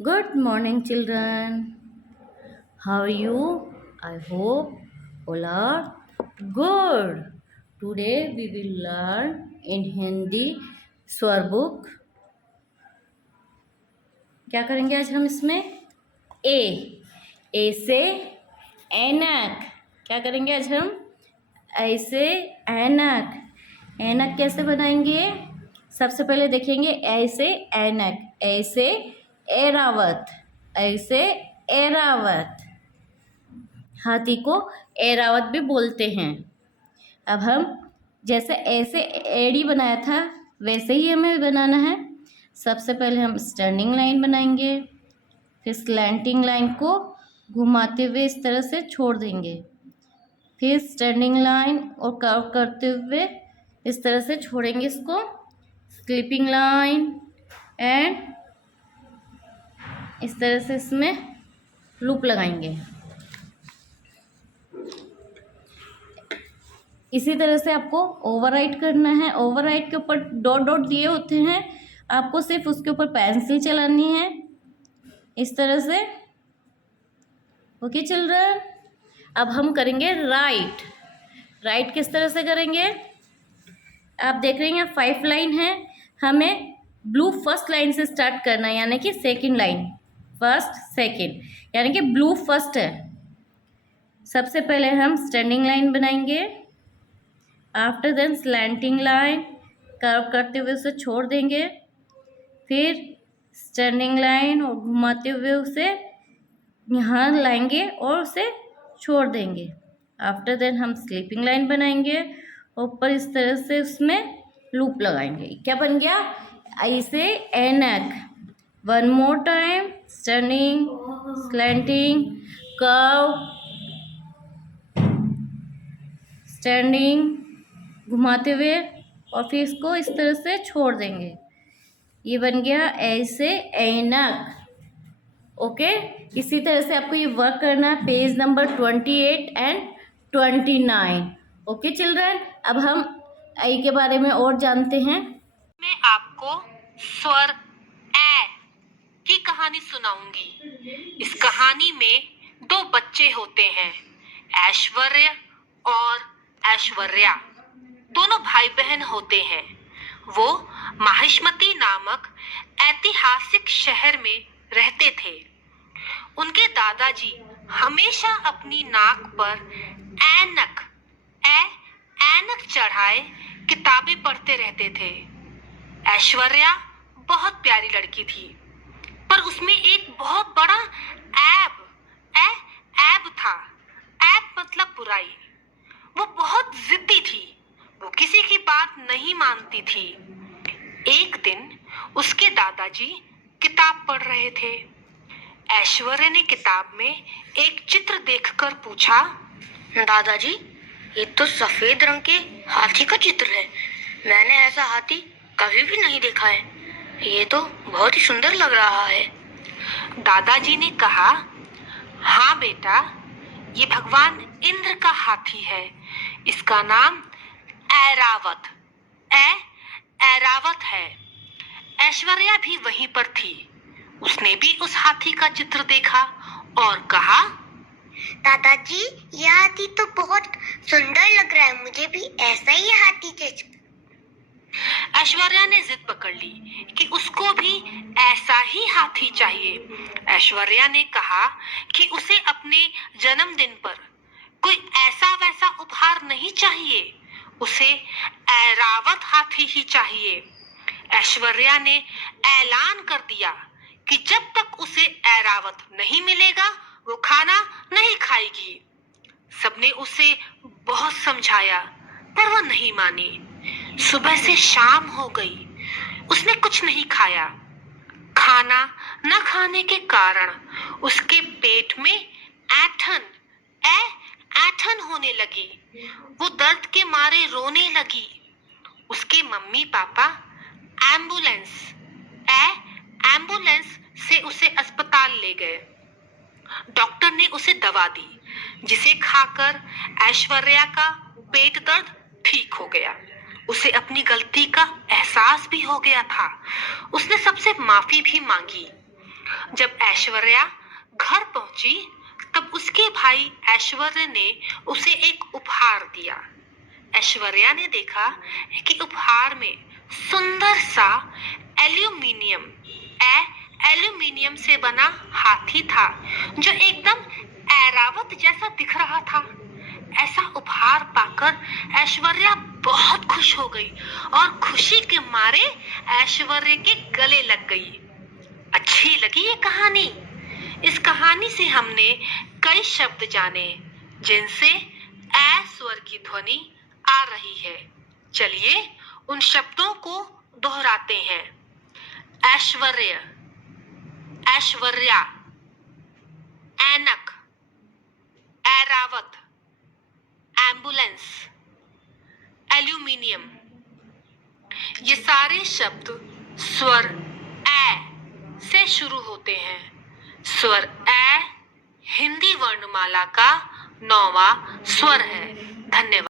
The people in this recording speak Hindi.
Good morning, children. How are you? I hope all are good. Today we will learn in Hindi स्वर बुक. क्या करेंगे आज हम इसमें? ए से ऐनक. क्या करेंगे आज हम? ऐसे ऐनक. ऐनक कैसे बनाएंगे? सबसे पहले देखेंगे ऐसे ऐनक. ऐसे ऐरावत. ऐसे ऐरावत. हाथी को ऐरावत भी बोलते हैं. अब हम जैसे ऐसे एड़ी बनाया था वैसे ही हमें बनाना है. सबसे पहले हम स्टैंडिंग लाइन बनाएंगे, फिर स्लैंटिंग लाइन को घुमाते हुए इस तरह से छोड़ देंगे, फिर स्टैंडिंग लाइन और कर्व करते हुए इस तरह से छोड़ेंगे इसको, स्लिपिंग लाइन एंड इस तरह से इसमें लूप लगाएंगे. इसी तरह से आपको ओवरराइट करना है. ओवरराइट के ऊपर डॉट डॉट दिए होते हैं, आपको सिर्फ उसके ऊपर पेंसिल चलानी है इस तरह से. Okay children. अब हम करेंगे राइट. राइट किस तरह से करेंगे? आप देख रहे हैं 5 लाइन है. हमें ब्लू फर्स्ट लाइन से स्टार्ट करना है, यानी कि सेकंड लाइन. फर्स्ट सेकंड यानी कि ब्लू फर्स्ट है. सबसे पहले हम स्टैंडिंग लाइन बनाएंगे, after then slanting line curve करते हुए उसे छोड़ देंगे, फिर स्टैंडिंग लाइन और घुमाते हुए उसे यहाँ लाएंगे और उसे छोड़ देंगे. आफ्टर देन हम स्लीपिंग लाइन बनाएंगे, ऊपर इस तरह से उसमें लूप लगाएंगे. क्या बन गया? ऐसे ऐनक. One more time. Standing, slanting, curve, standing, घुमाते हुए और फिर इसको इस तरह से छोड़ देंगे. ये बन गया ऐसे ऐनक. ओके. इसी तरह से आपको ये वर्क करना है page number 28 and 29. Okay children. अब हम ऐ के बारे में और जानते हैं. मैं आपको स्वर ऐ की कहानी सुनाऊंगी. इस कहानी में 2 बच्चे होते हैं, ऐश्वर्य और ऐश्वर्या. दोनों भाई बहन होते हैं. वो माहिष्मती नामक ऐतिहासिक शहर में रहते थे. उनके दादाजी हमेशा अपनी नाक पर ऐनक ऐनक चढ़ाए किताबें पढ़ते रहते थे. ऐश्वर्या बहुत प्यारी लड़की थी, पर उसमें एक बहुत बड़ा ऐब था. ऐब मतलब बुराई. वो बहुत जिद्दी थी. वो किसी की बात नहीं मानती थी. एक दिन उसके दादाजी किताब पढ़ रहे थे. ऐश्वर्य ने किताब में एक चित्र देखकर पूछा, दादाजी, ये तो सफेद रंग के हाथी का चित्र है. मैंने ऐसा हाथी कभी भी नहीं देखा है. ये तो बहुत ही सुंदर लग रहा है. दादाजी ने कहा, हाँ बेटा, ये भगवान इंद्र का हाथी है. इसका नाम ऐरावत ऐरावत है. ऐश्वर्या भी वहीं पर थी. उसने भी उस हाथी का चित्र देखा और कहा, दादाजी, यह हाथी तो बहुत सुंदर लग रहा है. मुझे भी ऐसा ही हाथी चाहिए. ऐश्वर्या ने जिद पकड़ ली कि उसको भी ऐसा ही हाथी चाहिए. ऐश्वर्या ने कहा कि उसे अपने जन्मदिन पर कोई ऐसा वैसा उपहार नहीं चाहिए, उसे ऐरावत हाथी ही चाहिए. ऐश्वर्या ने ऐलान कर दिया कि जब तक उसे ऐरावत नहीं मिलेगा वो खाना नहीं खाएगी. सबने उसे बहुत समझाया पर वह नहीं मानी. सुबह से शाम हो गई, उसने कुछ नहीं खाया. खाना न खाने के कारण उसके पेट में ऐठन होने लगी. वो दर्द के मारे रोने लगी. उसके मम्मी पापा एम्बुलेंस से उसे अस्पताल ले गए. डॉक्टर ने उसे दवा दी, जिसे खाकर ऐश्वर्या का पेट दर्द ठीक हो गया. उसे अपनी गलती का एहसास भी हो गया था. उसने सबसे माफी भी मांगी. जब ऐश्वर्या घर पहुंची तब उसके भाई ऐश्वर्य ने उसे एक उपहार दिया। ऐश्वर्या ने देखा कि उपहार में सुंदर सा एल्यूमिनियम से बना हाथी था जो एकदम ऐरावत जैसा दिख रहा था। ऐसा उपहार पाकर ऐश्वर्या बहुत खुश हो गई और खुशी के मारे ऐश्वर्य के गले लग गई। अच्छी लगी ये कहानी। इस कहानी से हमने कई शब्द जाने जिनसे ऐ स्वर की ध्वनि आ रही है। चलिए उन शब्दों को दोहराते हैं। ऐश्वर्य, ऐश्वर्या, ऐनक, ऐरावत, एम्बुलेंस, एल्यूमिनियम। ये सारे शब्द स्वर ऐ से शुरू होते हैं। स्वर ऐ हिंदी वर्णमाला का 9वां स्वर है। धन्यवाद।